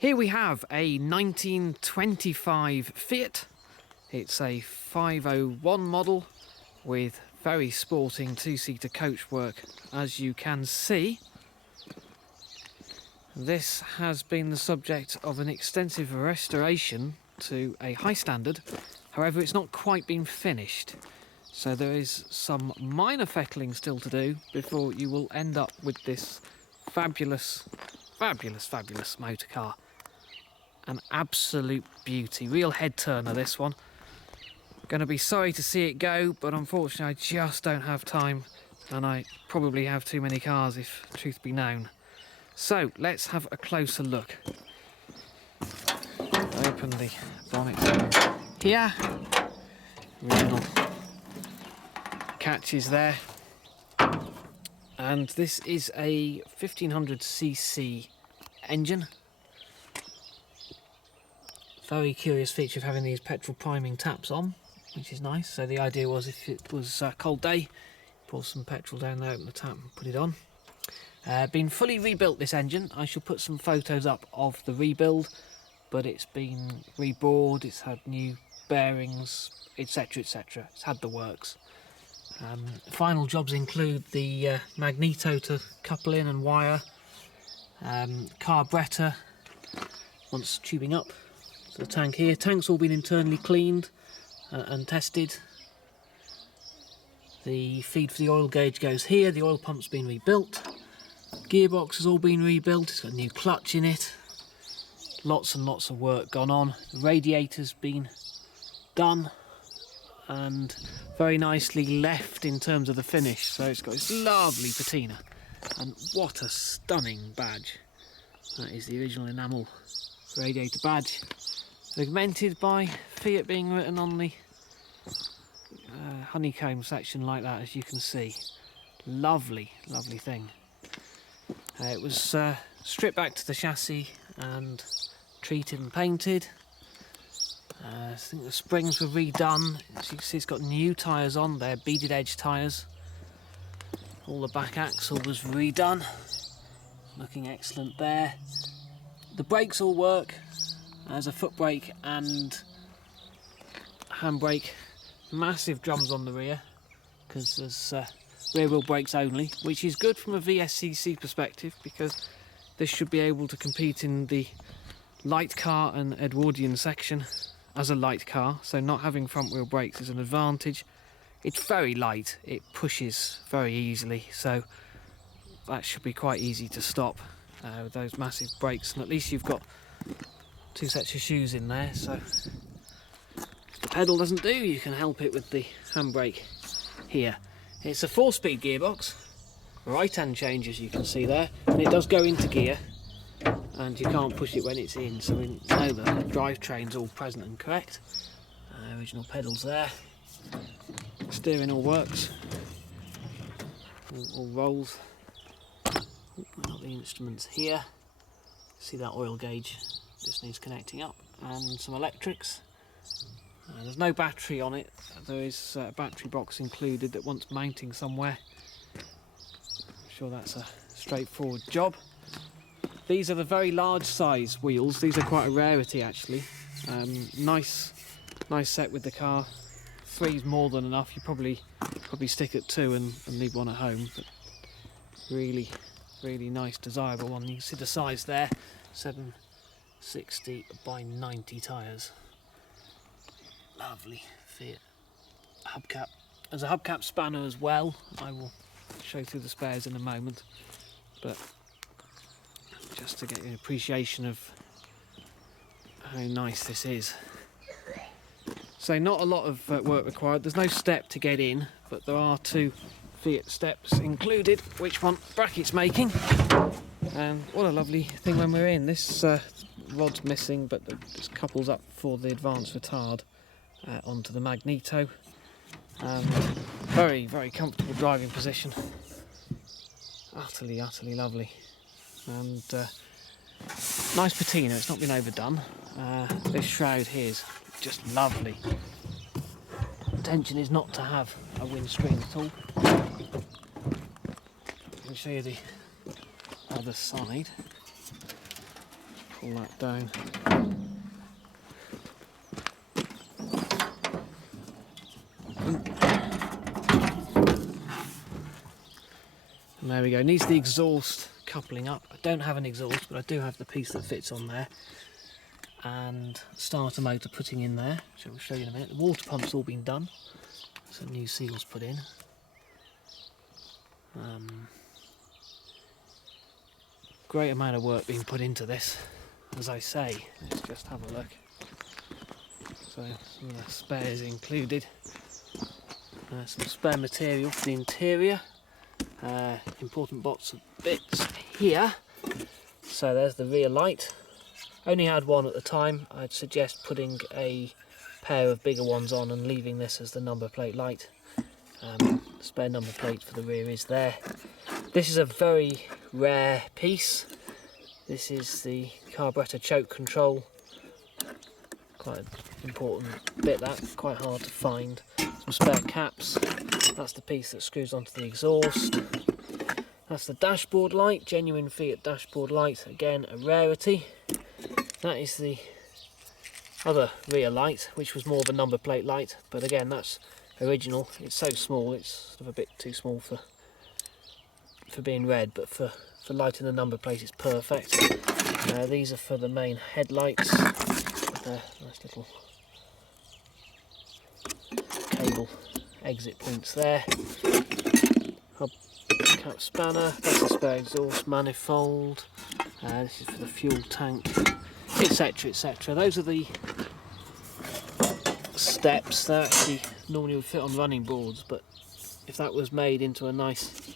Here we have a 1925 Fiat. It's a 501 model with very sporting two-seater coachwork, as you can see. This has been the subject of an extensive restoration to a high standard. However, it's not quite been finished, so there is some minor fettling still to do before you will end up with this fabulous motor car. An absolute beauty, real head turner this one. Going to be sorry to see it go, but unfortunately I just don't have time, and I probably have too many cars if truth be known. So let's have a closer look. Open the bonnet here. Original catches there. And this is a 1500cc engine. Very curious feature of having these petrol priming taps on, which is nice. So the idea was, if it was a cold day, pour some petrol down there, open the tap and put it on. Been fully rebuilt, this engine. I shall put some photos up of the rebuild, but it's been rebored, it's had new bearings, etc, etc. It's had the works. Final jobs include the magneto to couple in and wire, carburettor once tubing up to the tank here. Tank's all been internally cleaned and tested. The feed for the oil gauge goes here, the oil pump's been rebuilt. Gearbox has all been rebuilt, it's got a new clutch in it. Lots and lots of work gone on. The radiator's been done and very nicely left in terms of the finish. So it's got this lovely patina, and what a stunning badge. That is the original enamel radiator badge, augmented by Fiat being written on the honeycomb section like that, as you can see. Lovely, lovely thing. It was stripped back to the chassis and treated and painted. I think the springs were redone. As you can see, it's got new tyres on there, beaded edge tyres. All the back axle was redone. Looking excellent there. The brakes all work. There's a foot brake and handbrake. Massive drums on the rear, because there's rear wheel brakes only, which is good from a VSCC perspective, because this should be able to compete in the light car and Edwardian section as a light car, so not having front wheel brakes is an advantage. It's very light, it pushes very easily, so that should be quite easy to stop with those massive brakes, and at least you've got two sets of shoes in there, so if the pedal doesn't do, you can help it with the handbrake here. It's a 4-speed gearbox, right hand change as you can see there, and it does go into gear, and you can't push it when it's in, so we know that the drivetrain's all present and correct. Original pedals there, steering all works, all rolls. Got the instruments here, see that oil gauge just needs connecting up, and some electrics. There's no battery on it, there is a battery box included that wants mounting somewhere. I'm sure that's a straightforward job. These are the very large size wheels, these are quite a rarity actually. Nice set with the car. 3's more than enough, you probably stick at 2 and leave one at home, but really nice, desirable one. You can see the size there, 760 by 90 tyres. Lovely Fiat hubcap. There's a hubcap spanner as well. I will show through the spares in a moment, but just to get an appreciation of how nice this is. So not a lot of work required. There's no step to get in, but there are 2 Fiat steps included, which want brackets making. And what a lovely thing when we're in. This rod's missing, but this couples up for the advanced retard onto the magneto. Very comfortable driving position. Utterly lovely. And nice patina, it's not been overdone. This shroud here is just lovely. Intention is not to have a windscreen at all. I can show you the other side. pull that down. And there we go. Needs the exhaust coupling up. I don't have an exhaust, but I do have the piece that fits on there. And starter motor putting in there, which I will show you in a minute. The water pump's all been done. Some new seals put in. Great amount of work being put into this, as I say. Let's just have a look. So some of the spares included. Some spare material for the interior. Important box of bits here. So there's the rear light. Only had one at the time. I'd suggest putting a pair of bigger ones on and leaving this as the number plate light. The spare number plate for the rear is there. This is a very rare piece. This is the carburettor choke control. Quite an important bit, that quite hard to find. Some spare caps. That's the piece that screws onto the exhaust. That's the dashboard light, genuine Fiat dashboard light, again a rarity. That is the other rear light, which was more of a number plate light, but again that's original. It's so small, it's sort of a bit too small for being red, but for lighting the number plate it's perfect. These are for the main headlights. Nice little cable exit points there. Hub cap spanner, that's a spare exhaust manifold. This is for the fuel tank, etc, etc. Those are the steps that actually normally would fit on running boards, but if that was made into a nice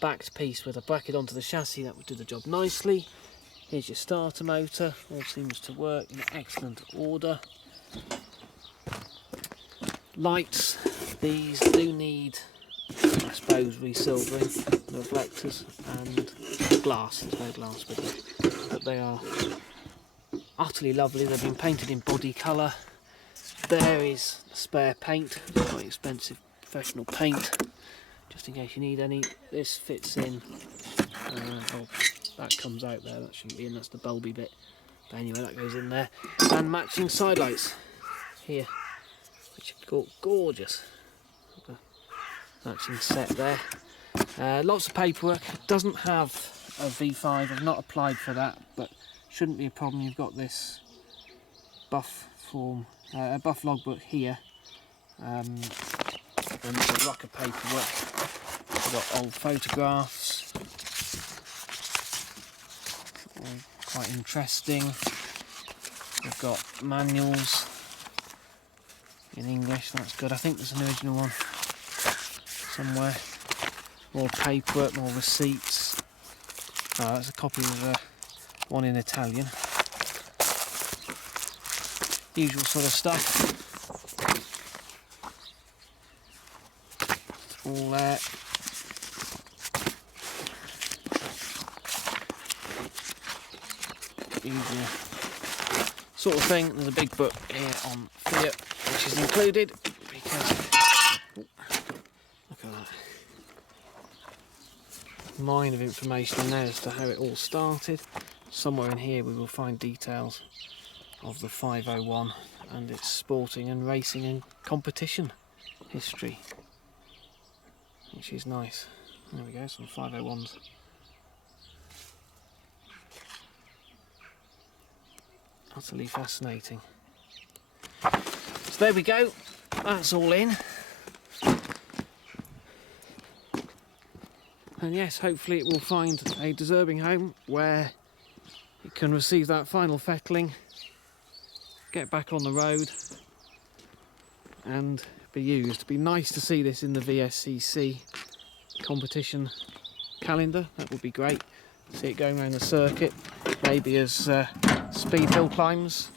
backed piece with a bracket onto the chassis, that would do the job nicely. Here's your starter motor, all seems to work in excellent order. Lights, these do need, I suppose, resilvering, the reflectors and glass, there's no glass with them, but they are utterly lovely. They've been painted in body colour. There is spare paint, quite expensive professional paint, just in case you need any. This fits in, oh, that comes out there, that shouldn't be in, that's the bulby bit, but anyway that goes in there. And matching side lights here, which are gorgeous. The matching set there. Lots of paperwork. It doesn't have a V5, I've not applied for that, but shouldn't be a problem. You've got this buff form, buff logbook here, and there's a rock of paperwork. We've got old photographs, all quite interesting. We've got manuals in English, that's good. I think there's an original one somewhere. More paperwork, more receipts. Oh, that's a copy of one in Italian. Usual sort of stuff. All there. Usual sort of thing. There's a big book here on Fiat, which is included because look at that mine of information in there as to how it all started. Somewhere in here we will find details of the 501 and its sporting and racing and competition history, which is nice. There we go, some 501s. Utterly fascinating. So there we go, that's all in. And yes, hopefully it will find a deserving home where it can receive that final fettling, get back on the road and be used. It'd be nice to see this in the VSCC competition calendar, that would be great. See it going around the circuit, maybe as speed hill climbs.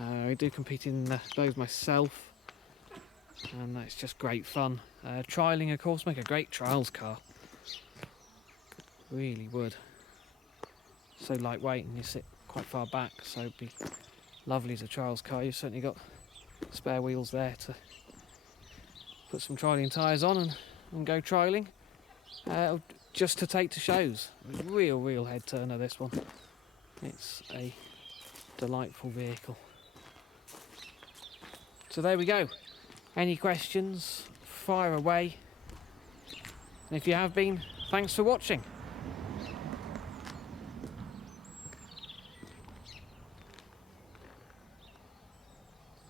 I do compete in those myself, and that's just great fun. Trialling, of course, make a great trials car. Really would. So lightweight and you sit quite far back, so it'd be lovely as a trials car. You've certainly got spare wheels there to put some trialling tyres on and go trialling. Just to take to shows. Real head turner, this one. It's a delightful vehicle. So there we go. Any questions, fire away. And if you have been, thanks for watching.